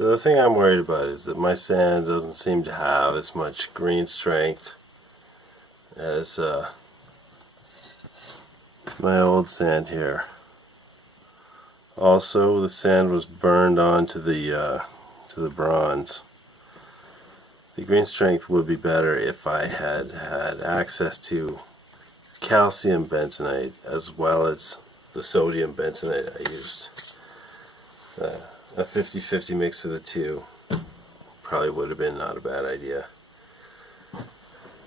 So the thing I'm worried about is that my sand doesn't seem to have as much green strength as my old sand here. Also, the sand was burned onto the bronze. The green strength would be better if I had had access to calcium bentonite as well as the sodium bentonite I used. A 50-50 mix of the two probably would have been not a bad idea.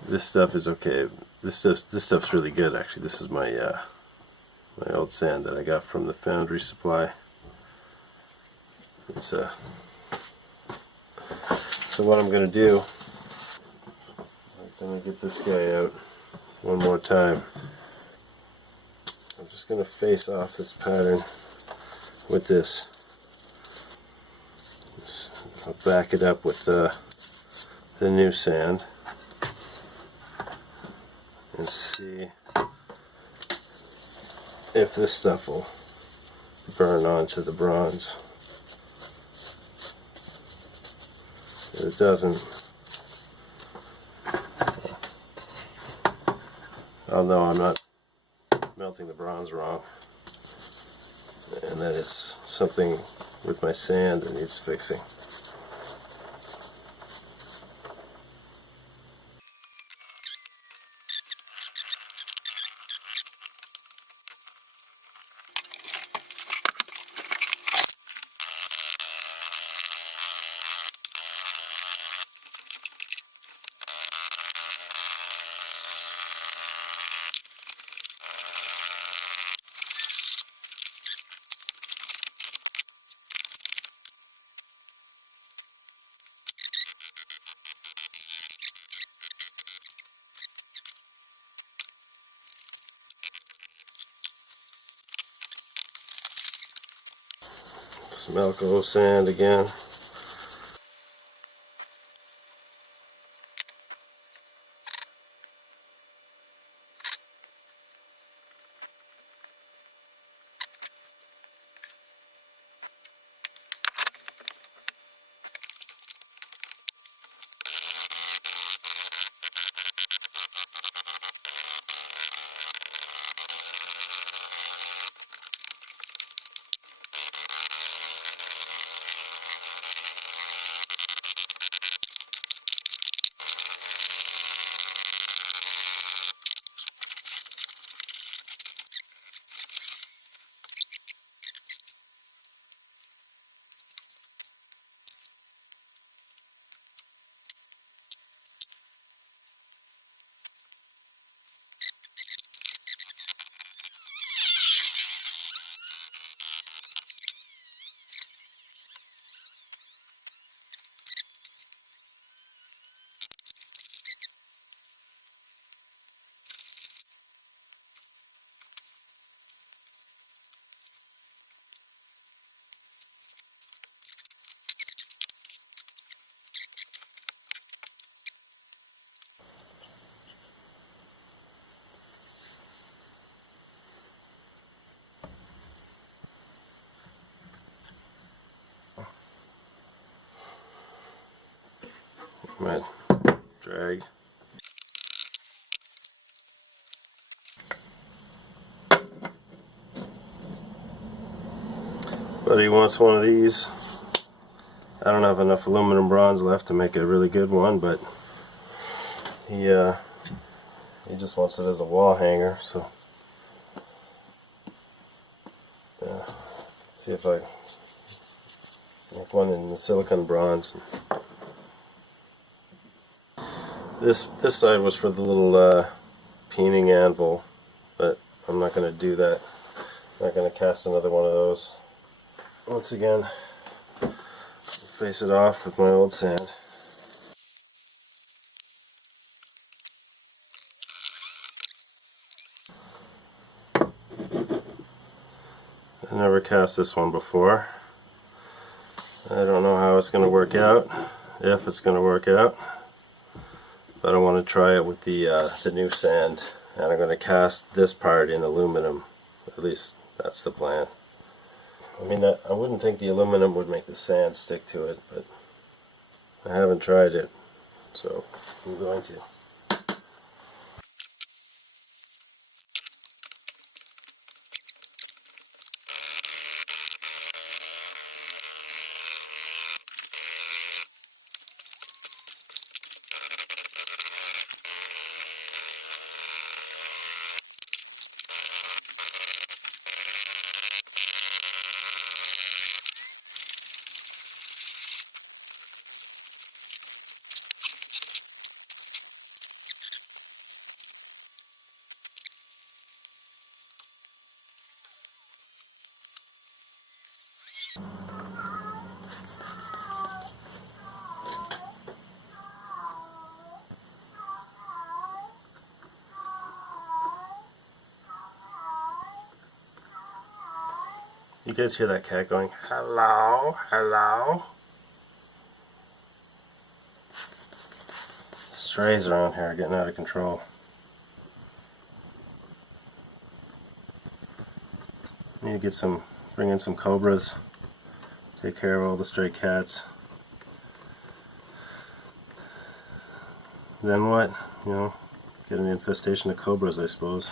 This stuff is okay. This stuff's really good actually. This is my my old sand that I got from the foundry supply. It's so what I'm gonna do, I'm gonna get this guy out one more time. I'm just gonna face off this pattern with this. I'll back it up with the new sand and see if this stuff will burn onto the bronze. If it doesn't, I'll know I'm not melting the bronze wrong, and that it's something with my sand that needs fixing. Some alcohol sand again. Might drag. But he wants one of these. I don't have enough aluminum bronze left to make a really good one, but he just wants it as a wall hanger. So let's see if I make one in the silicon bronze. This side was for the little peening anvil, but I'm not going to do that. I'm not going to cast another one of those. Once again, face it off with my old sand. I never cast this one before. I don't know how it's going to work out, if it's going to work out. But I want to try it with the new sand, and I'm going to cast this part in aluminum. At least that's the plan. I mean, I wouldn't think the aluminum would make the sand stick to it, but I haven't tried it, so I'm going to. You guys hear that cat going, hello, hello? Strays around here are getting out of control. Need to bring in some cobras, take care of all the stray cats. Then what? You know, get an infestation of cobras, I suppose.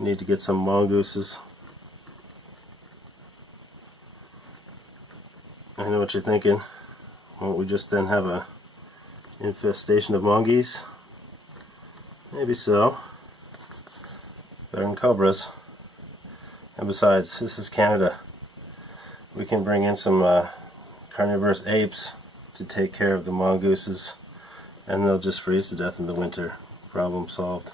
Need to get some mongooses. I know what you're thinking. Won't we just then have a infestation of mongoose? Maybe so. Better than cobras. And besides, this is Canada. We can bring in some carnivorous apes to take care of the mongooses, and they'll just freeze to death in the winter. Problem solved.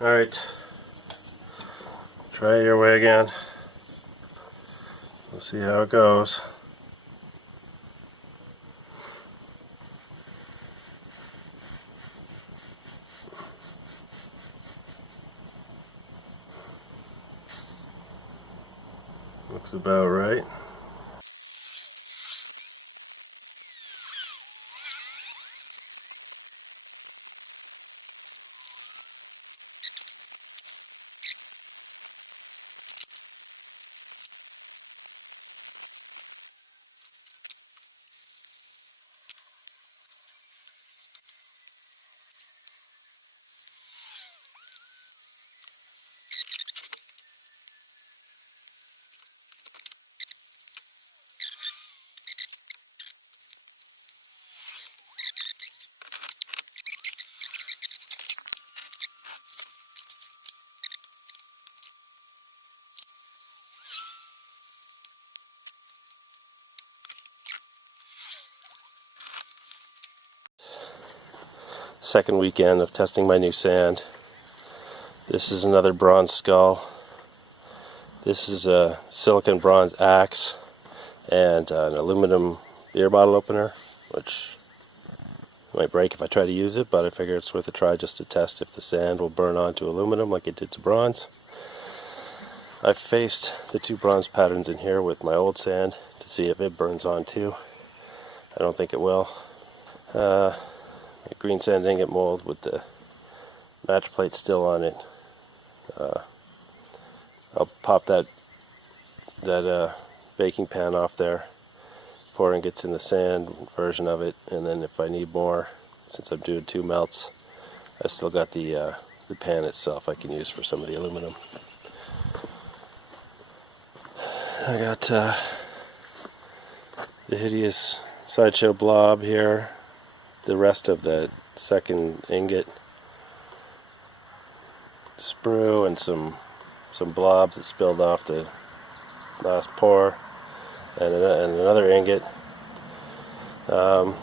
Alright, try it your way again. We'll see how it goes. Looks about right. second weekend of testing my new sand. This is another bronze skull. This is a silicon bronze axe and an aluminum beer bottle opener, which might break if I try to use it, but I figure it's worth a try just to test if the sand will burn onto aluminum like it did to bronze. I've faced the two bronze patterns in here with my old sand to see if it burns on too. I don't think it will. A Greensand ingot mold with the match plate still on it. I'll pop that baking pan off there, pour ingots in the sand version of it, and then if I need more, since I'm doing 2 melts, I still got the pan itself I can use for some of the aluminum. I got the hideous sideshow blob here, the rest of the second ingot sprue, and some blobs that spilled off the last pour, and another ingot. I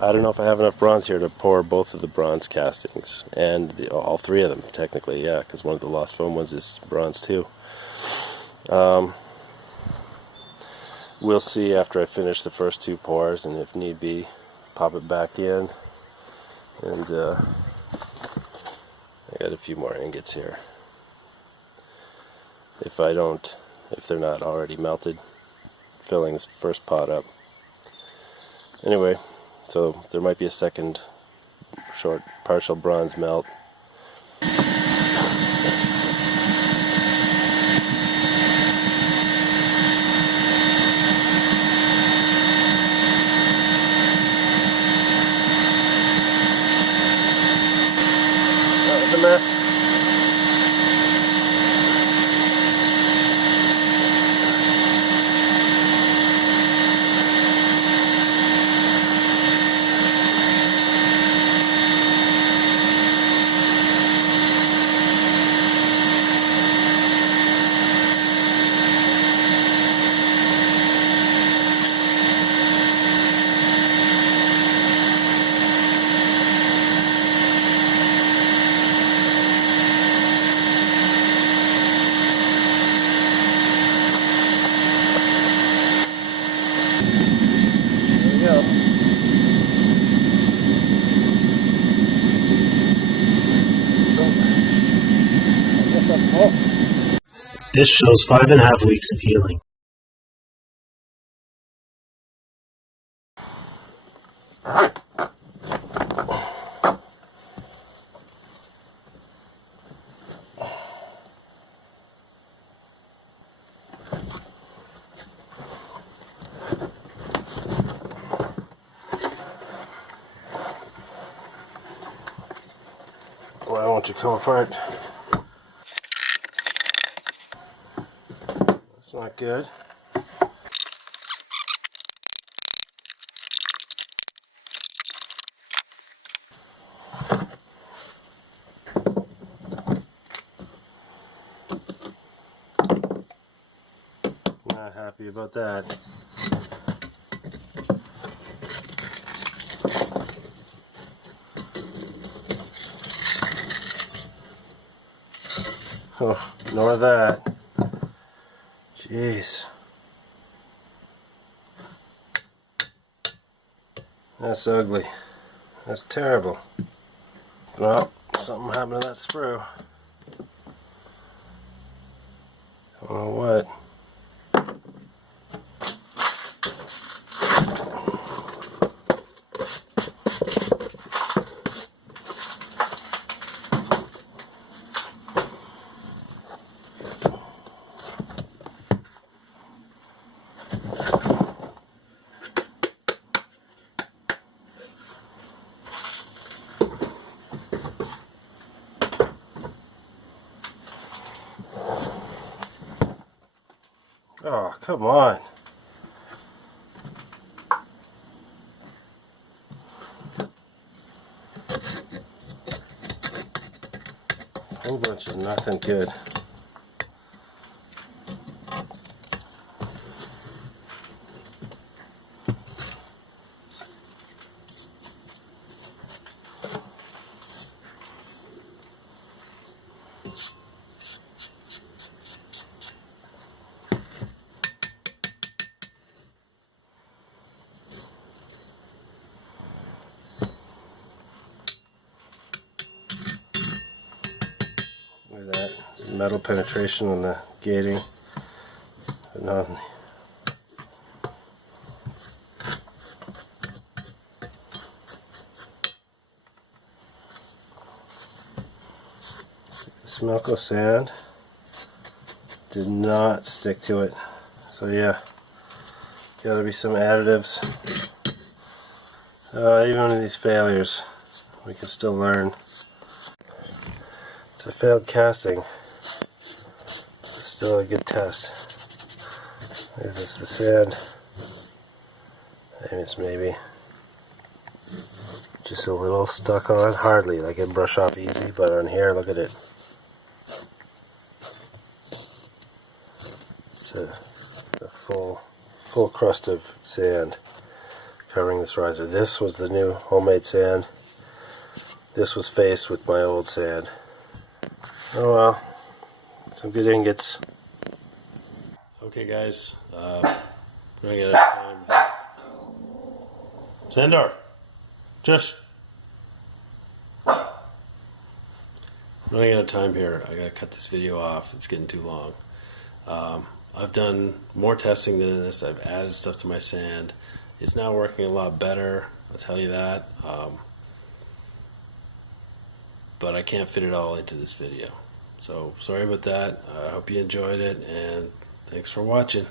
don't know if I have enough bronze here to pour both of the bronze castings, and all 3 of them technically, yeah, because one of the lost foam ones is bronze too. We'll see after I finish the first 2 pours, and if need be, pop it back in. And I got a few more ingots here. If they're not already melted, filling this first pot up. Anyway, so there might be a second short partial bronze melt. That was a mess. This shows 5.5 weeks of healing. Why won't you come apart? That's not good. Not happy about that. Oh, nor that. Jeez. That's ugly. That's terrible. Well, something happened to that sprue. Don't know what. Oh, come on. Whole bunch of nothing good. Look at that. Some metal penetration on the gating. But not. Smelco sand did not stick to it. So yeah, gotta be some additives. Even with these failures, we can still learn. It's a failed casting. Still a good test. Maybe this is the sand. Maybe it's just a little stuck on. Hardly, like it brush off easy, but on here, look at it. It's a full crust of sand covering this riser. This was the new homemade sand. This was faced with my old sand. Oh well, some good ingots. Okay guys, I'm gonna get a time. Sandor, Josh. I'm running out of time here. I gotta cut this video off. It's getting too long. I've done more testing than this. I've added stuff to my sand. It's now working a lot better, I'll tell you that. But I can't fit it all into this video. So sorry about that. I hope you enjoyed it, and thanks for watching.